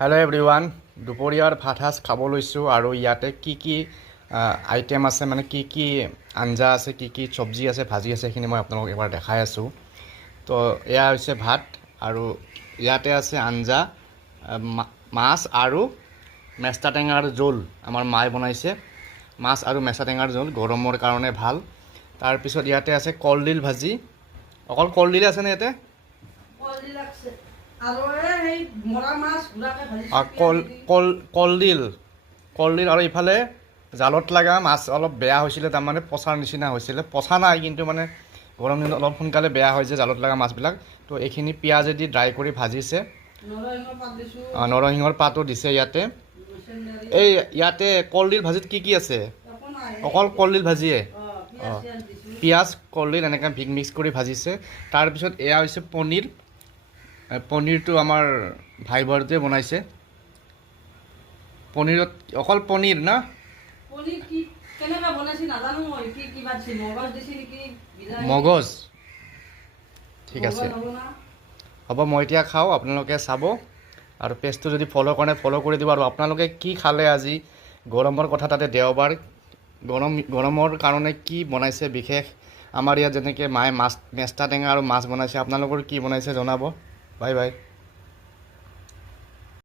Hello' everyone, দুপৰীয়াৰ ভাত সাজ খাব লৈছোঁ আৰু ইয়াতে কি কি আইটেম আছে, মানে কি কি আঞ্জা আছে, কি কি চব্জি আছে, ভাজি আছে, সেইখিনি মই আপোনালোকক এবাৰ দেখাই আছোঁ। তো এয়া হৈছে ভাত আৰু ইয়াতে আছে আঞ্জা, মাছ আৰু মেষ্টা টেঙাৰ জোল আমাৰ মায়ে বনাইছে। মাছ আৰু মেষ্টা টেঙাৰ জোল গৰমৰ কাৰণে ভাল। তাৰপিছত ইয়াতে আছে কলডিল ভাজি। অকল কলডিলে আছেনে ইয়াতে? কলডিল কলডিল আৰু ইফালে জালত লগা মাছ অলপ বেয়া হৈছিলে, তাৰমানে পচাৰ নিচিনা হৈছিলে। পচা নাই, কিন্তু মানে গৰম দিনত অলপ সোনকালে বেয়া হয় যে জালত লগা মাছবিলাক। তো এইখিনি পিঁয়াজেদি ড্ৰাই কৰি ভাজিছে। নৰসিংহৰ পাতো দিছে ইয়াতে। এই ইয়াতে কলডিল ভাজিত কি কি আছে? অকল কলডিল ভাজিয়ে? অঁ, পিঁয়াজ কলডিল এনেকৈ মিক্স কৰি ভাজিছে। তাৰপিছত এয়া হৈছে পনীৰ। পনীৰটো আমাৰ ভাই ভৰটোৱে বনাইছে। পনীৰত অকল পনীৰ না? মগজ। ঠিক আছে, হ'ব, মই এতিয়া খাওঁ, আপোনালোকে চাব আৰু পেজটো যদি ফ'ল' কৰে ফ'ল' কৰি দিব। আৰু আপোনালোকে কি খালে আজি? গৰমৰ কথা, তাতে দেওবাৰ, গৰমৰ কাৰণে কি বনাইছে বিশেষ? আমাৰ ইয়াত যেনেকৈ মায়ে মেষ্টা টেঙা আৰু মাছ বনাইছে, আপোনালোকৰ কি বনাইছে জনাব। Bye bye.